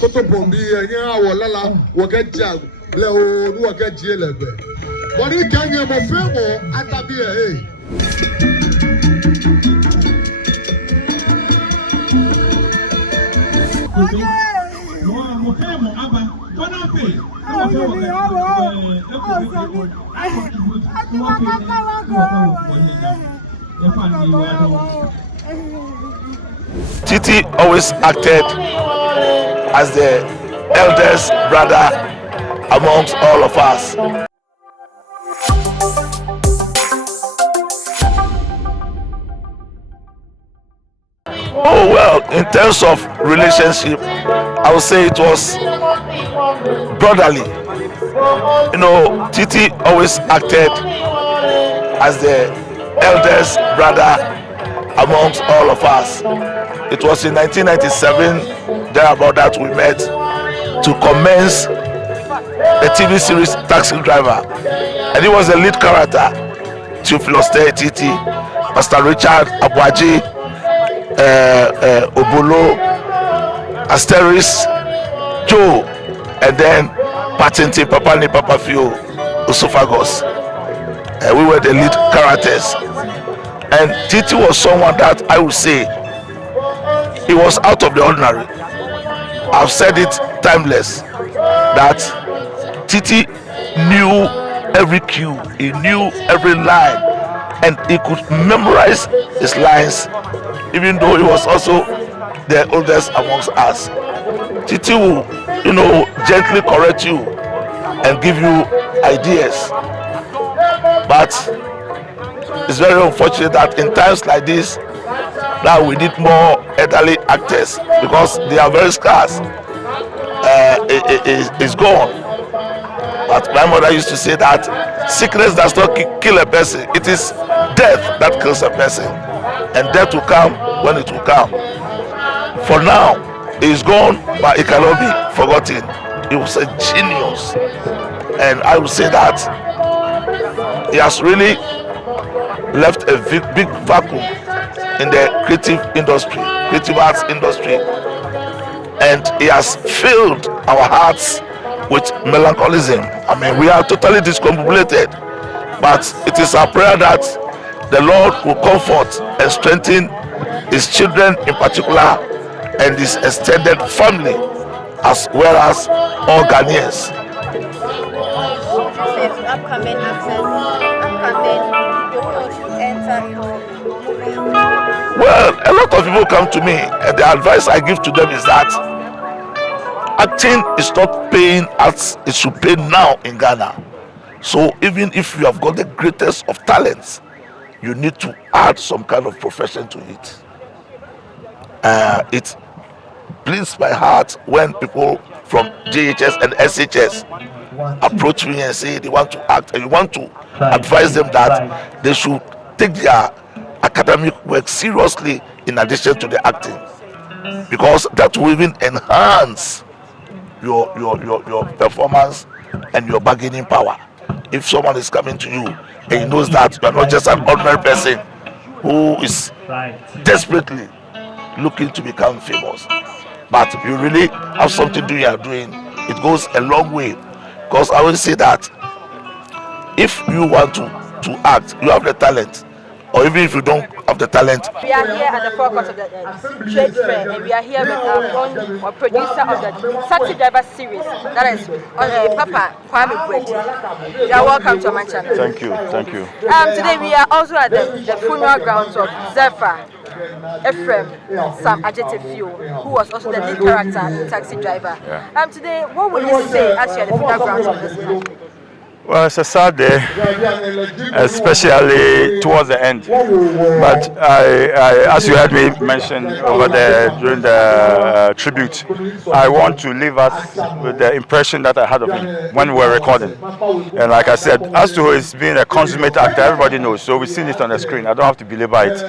Koto bombi nya wolala wogeja le o nu wogeji lebe. Boni kanye mo femo atabi T.T always acted as the eldest brother amongst all of us. Oh well, in terms of relationship, I would say it was brotherly. You know, T.T always acted as the eldest brother amongst all of us. It was in 1997 thereabout that we met to commence the TV series Taxi Driver, and he was the lead character. Theophilus T.T, Pastor Richard Abuaji, Obolo, Asteris, Joe, and then Patente Papani Papafio Osophagus. We were the lead characters, and T.T was someone that I would say he was out of the ordinary. I've said it timeless that T.T knew every cue, he knew every line, and he could memorize his lines, even though he was also the oldest amongst us. T.T will, gently correct you and give you ideas. But it's very unfortunate that in times like this, now we need more elderly actors because they are very scarce. It's gone. But my mother used to say that sickness does not kill a person, it is death that kills a person, and death will come when it will come. For now, he is gone, but it cannot be forgotten. He was a genius, and I would say that he has really left a big vacuum in the creative arts industry, and he has filled our hearts with melancholism. I mean, we are totally discombobulated, but it is our prayer that the Lord will comfort and strengthen his children in particular and his extended family, as well as all Ghanaians. Upcoming actors, Well, a lot of people come to me, and the advice I give to them is that acting is not paying as it should pay now in Ghana. So even if you have got the greatest of talents, you need to add some kind of profession to it. It bleeds my heart when people from JHS and SHS approach me and say they want to act, and you want to advise them that they should take their academic work seriously in addition to the acting, because that will even enhance your performance and your bargaining power. If someone is coming to you and he knows that you are not just an ordinary person who is desperately looking to become famous, but you really have something you are doing, it goes a long way. Because I will say that if you want to act, you have the talent, or even if you don't have the talent. We are here at the forecourt of the trade fair, and we are here with our own producer of the Taxi Driver series, that is Papa Kwame Bridge. You are welcome to my channel. Thank you. Today we are also at the funeral grounds of Zephyr Ephraim Sam Ajetefio, who was also the lead character in Taxi Driver. Yeah. Today, what will you say as you are at the funeral grounds of this man? Well, it's a sad day, especially towards the end. But as you heard me mention over there during the tribute, I want to leave us with the impression that I had of him when we were recording. And like I said, as to his being a consummate actor, everybody knows. So we've seen it on the screen. I don't have to belabor it.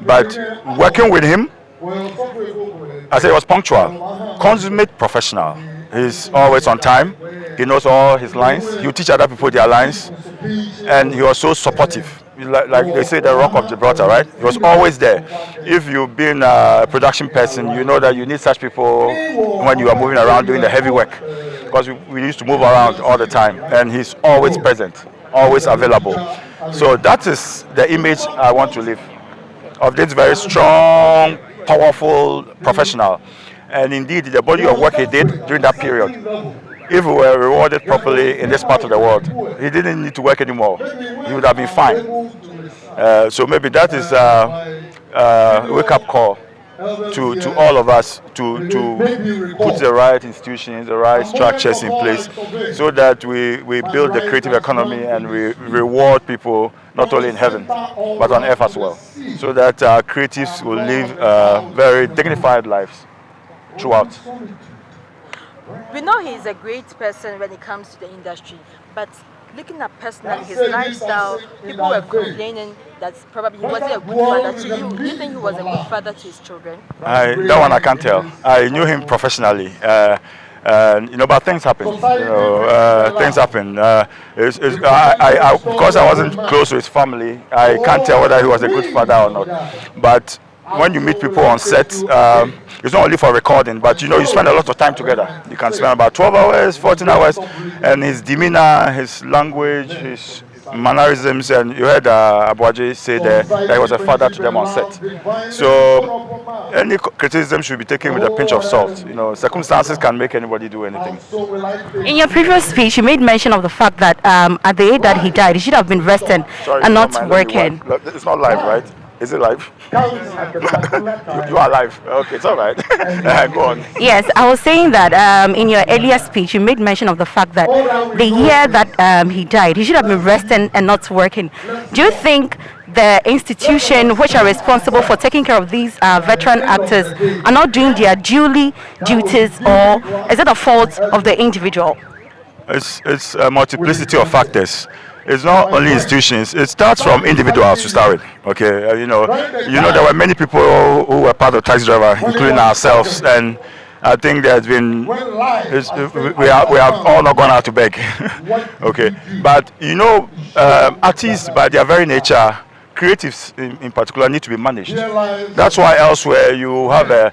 But working with him, I said, he was punctual, consummate professional. He's always on time. He knows all his lines. He will teach other people their lines. And he was so supportive. like they say, the Rock of Gibraltar, right? He was always there. If you've been a production person, you know that you need such people when you are moving around doing the heavy work, because we used to move around all the time, and he's always present, always available. So that is the image I want to leave of this very strong, powerful professional. And indeed, the body of work he did during that period, if we were rewarded properly in this part of the world, he didn't need to work anymore. He would have been fine. So maybe that is a wake-up call to all of us to put the right institutions, the right structures in place, so that we build the creative economy and we reward people not only in heaven but on earth as well, so that our creatives will live very dignified lives throughout. We know he's a great person when it comes to the industry, but looking at personally his lifestyle, people were complaining that probably he wasn't a good father to you. Do you think he was a good father to his children? That one I can't tell. I knew him professionally. But things happen. Things happen. Because I wasn't close to his family, I can't tell whether he was a good father or not. But when you meet people on set, it's not only for recording, but you spend a lot of time together. You can spend about 12 hours, 14 hours, and his demeanor, his language, his mannerisms, and you heard Abuaji say that he was a father to them on set. So any criticism should be taken with a pinch of salt. Circumstances can make anybody do anything. In your previous speech, you made mention of the fact that at the age that he died, he should have been resting and not working. It's not live, right? Is it live? You are live. Okay, it's all right. Go on. Yes, I was saying that in your earlier speech, you made mention of the fact that the year that he died, he should have been resting and not working. Do you think the institution which are responsible for taking care of these veteran actors are not doing their duties, or is it a fault of the individual? It's a multiplicity of factors. It's not only institutions. It starts from individuals to start with. Okay, there were many people who were part of Taxi Driver, including ourselves, and I think there's been we have all not gone out to beg. Okay, but artists by their very nature, creatives in particular, need to be managed. That's why elsewhere you have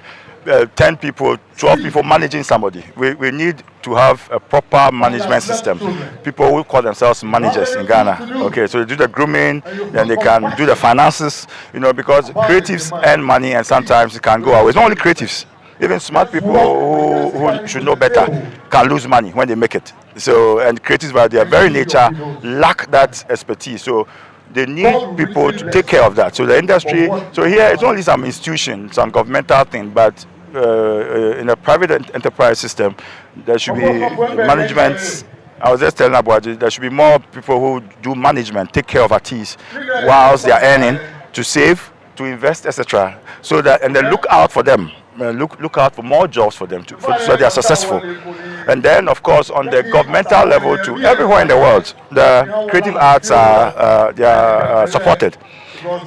10 people, 12 people managing somebody. We need to have a proper management system. People who call themselves managers in Ghana. Okay, so they do the grooming, then they can do the finances, because creatives earn money and sometimes it can go away. It's not only creatives. Even smart people who should know better can lose money when they make it. So, and creatives by their very nature lack that expertise. So they need people to take care of that. So the industry, so here it's only some institution, some governmental thing, but in a private enterprise system, there should be management. I was just telling Abuaji, there should be more people who do management, take care of artists whilst they are earning, to save, to invest, etc. So that, and then look out for them. Look out for more jobs for them so they are successful. And then, of course, on the governmental level, to everywhere in the world, the creative arts are supported.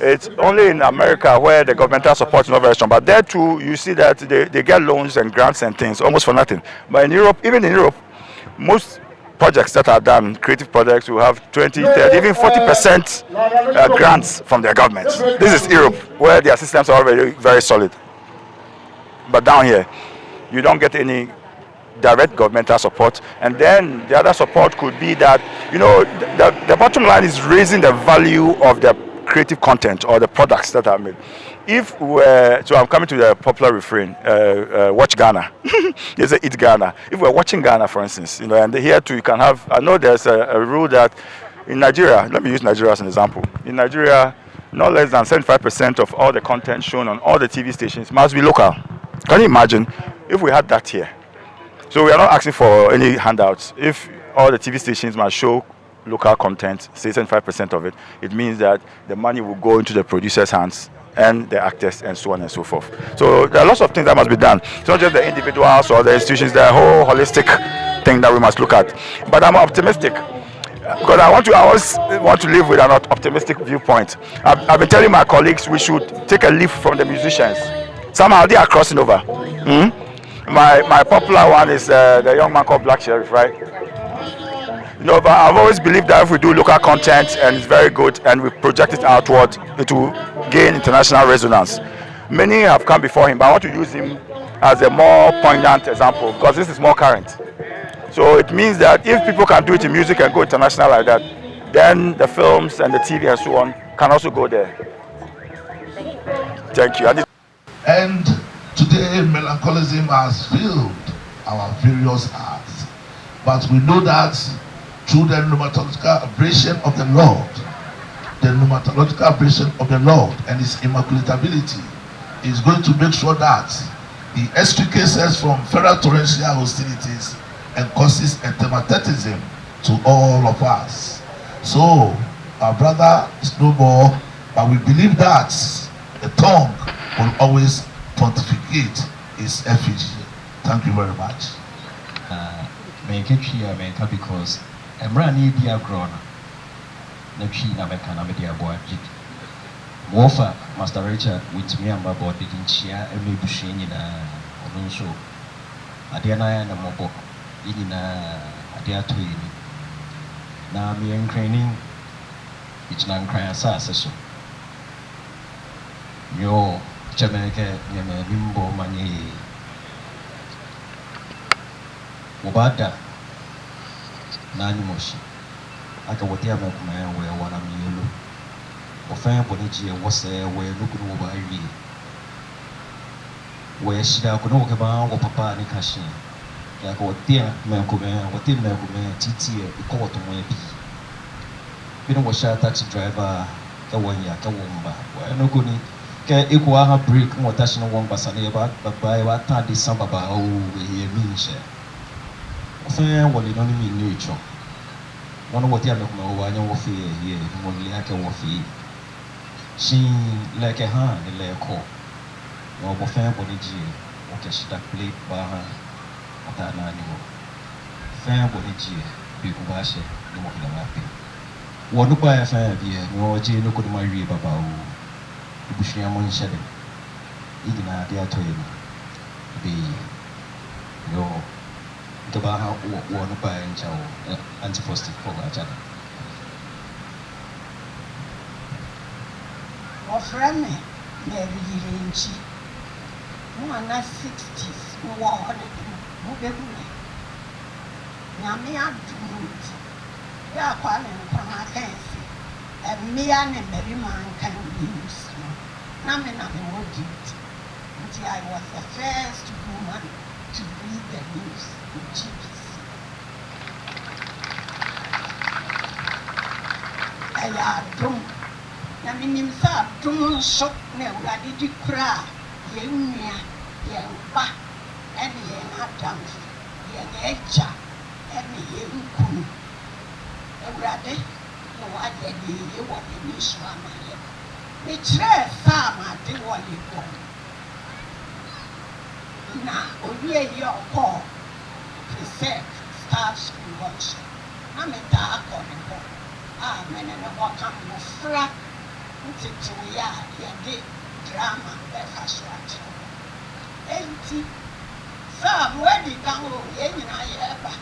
It's only in America where the governmental support is not very strong. But there too, you see that they get loans and grants and things almost for nothing. But in Europe, even in Europe, most projects that are done, creative projects, will have 20, 30, even 40% grants from their governments. This is Europe, where their systems are already very solid. But down here, you don't get any direct governmental support. And then the other support could be that, the bottom line is raising the value of the creative content or the products that are made. So I'm coming to the popular refrain, watch Ghana. They say eat Ghana. If we're watching Ghana, for instance, and here too you can have, I know there's a rule that in Nigeria, let me use Nigeria as an example. In Nigeria, not less than 75% of all the content shown on all the TV stations must be local. Can you imagine if we had that here? So we are not asking for any handouts. If all the TV stations must show local content, say 75% of it, it means that the money will go into the producer's hands and the actors and so on and so forth. So there are lots of things that must be done. It's not just the individuals or the institutions, the whole holistic thing that we must look at. But I'm optimistic because I always want to live with an optimistic viewpoint. I've been telling my colleagues we should take a leaf from the musicians. Somehow they are crossing over. My popular one is the young man called Black Sheriff, right? No, but I've always believed that if we do local content and it's very good and we project it outward, it will gain international resonance. Many have come before him, but I want to use him as a more poignant example because this is more current. So it means that if people can do it in music and go international like that, then the films and the TV and so on can also go there. Thank you very much. Thank you. And today, melancholism has filled our various hearts. But we know that through the pneumatological abrasion of the Lord, and His immaculatability is going to make sure that He extricates us from federal torrential hostilities and causes anthematism to all of us. So, our brother is no more, but we believe that the tongue will always pontificate its effigy. Thank you very much. Make it here, because I'm running dear grown. No, she never can have a dear boy. Wofa, Master Richard, with me and my board didn't share and maybe she in a show. Adiana and a mobo in a dear twin. Now, me and craning, it's not crying assassin. Yo, Jamaica, Yamimbo money. Obada Nani Moshi. I can whatever man where one of you look. Or fan Bonichi was there where looking over I read. Where she could walk about or Papa Nikashi. Like what dear Melkuman, what did Melkuman, TT, the court to my be. You know what shot taxi driver, Kawanya, Kawumba, where no good. Equal her break, more touching one basane about, but by what time this summer about oh, we mean. Often, what you don't mean nature. One of what you have no one of fear here, only like a waffy. She like a hand, a lay a call. No, but fair body G, okay, she that plate by her at that annual. Fair body G, big wash, no more than happy. What do buy a fair beer, no J, no good my rib about the bushing among shedding. Even a dear to him. Be no. About how one by and chow antiphostic for each other. Or friend me, maybe Yirinchi. 60s, no one, Yamia Druid. We are calling from our fancy. And me and a merry man can use. Nothing more guilt. Until I was the first woman to read the news in GBC. I don't. I mean, himself, don't shock me. I did you cry? Young, young, back, and young Adams, young Edger, and young Kun. A rabbit, no, I did you what the news from my head. Which rare farm I did what you go. Now, we are your call. Precept staff's convention. I'm a dark on the board. Ah, men and a walk on the flat. It's a drama, breakfast. 80. Some where they come over, and I ever.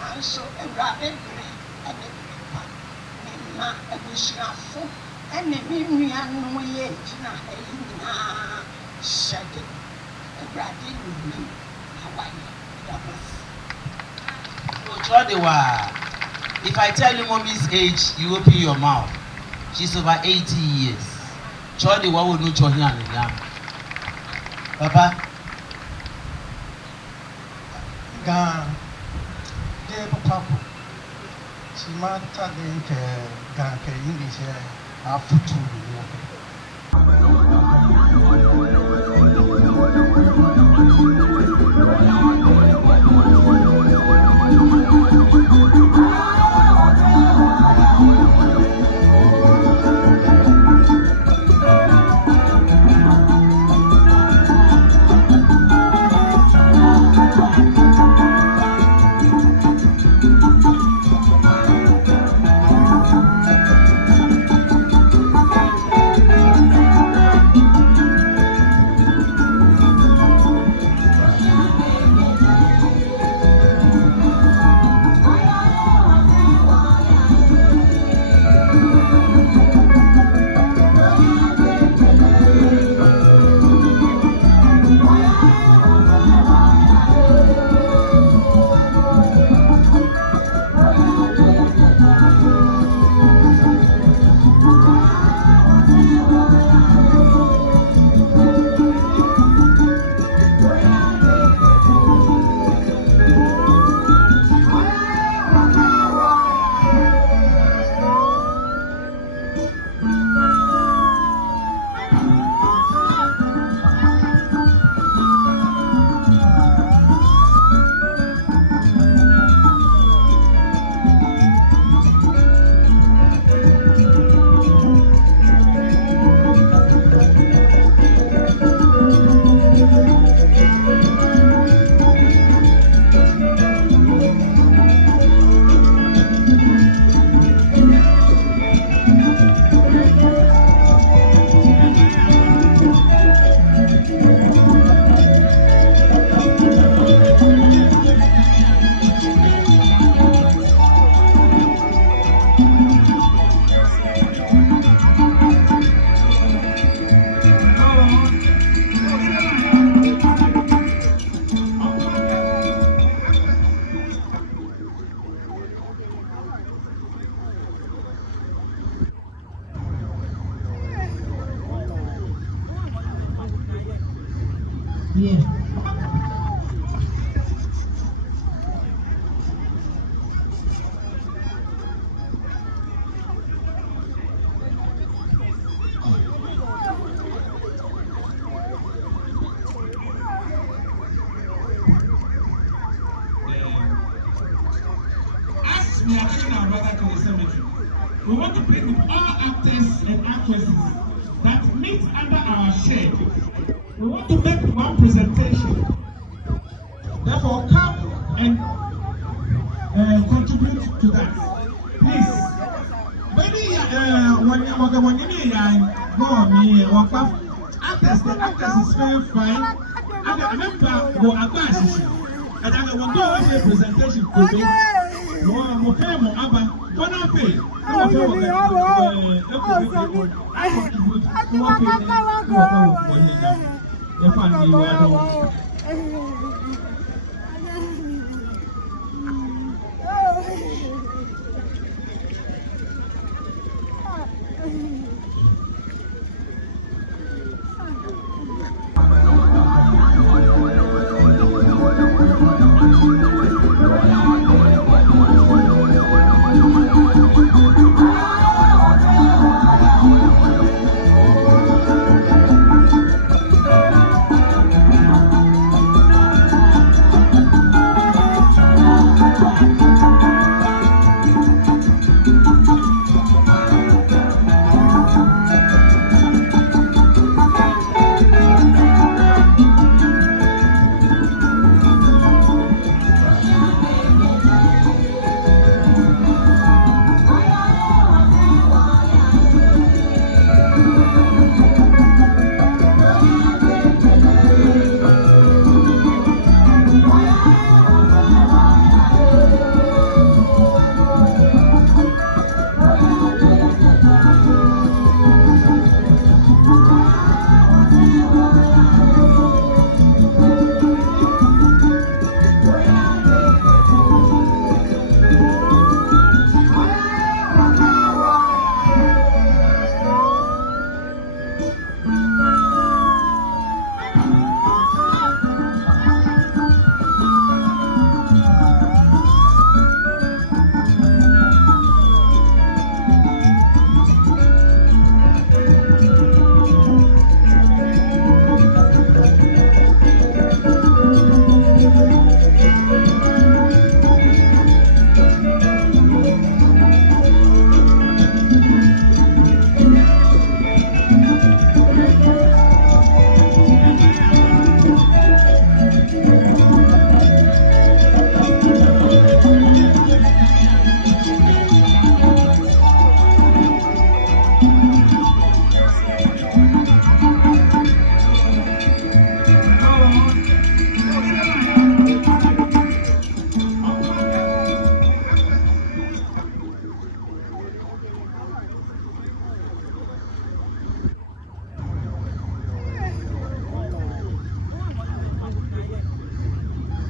I'm so a rabbit and a gripper. Nina, a mission and a million no yet. Shedding a bragging with me. If I tell you mommy's age, you open your mouth. She's over 80 years. Chodi, what would you join now? Papa? Gan, dear Papa, she might tell the Gan English after 2 Yeah. As we are taking our brother to the cemetery, we want to bring all actors and actresses that meet under our shed. We want to make one presentation. Therefore, come and contribute to that. Please. Many when you actors, the actors is very fine. I remember go Abashi, and I want to have a presentation to me. No, I'm okay, I'm Abba. One of it.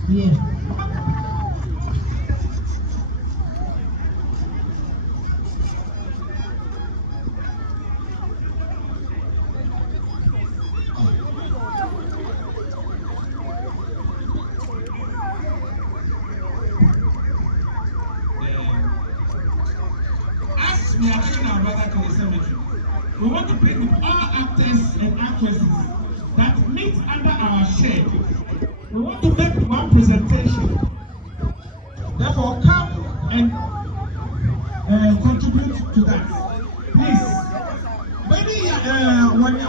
Yeah. As we are taking our brother to the cemetery, we want to bring all actors and actresses that meet under our shed. We want to make one presentation. Therefore, come and contribute to that. Please. Many when you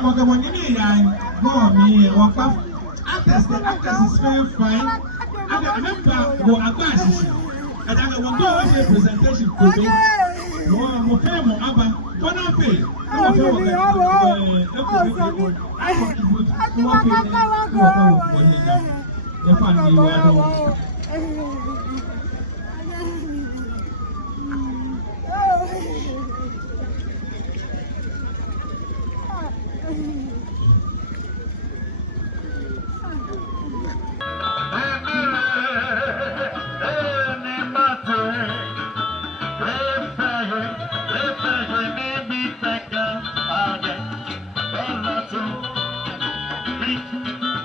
actors, the actors is very fine. I remember go Abashi, and I want to have a presentation to me. No, I'm okay, I'm Abba. One of it.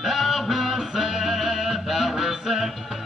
Now Ghana.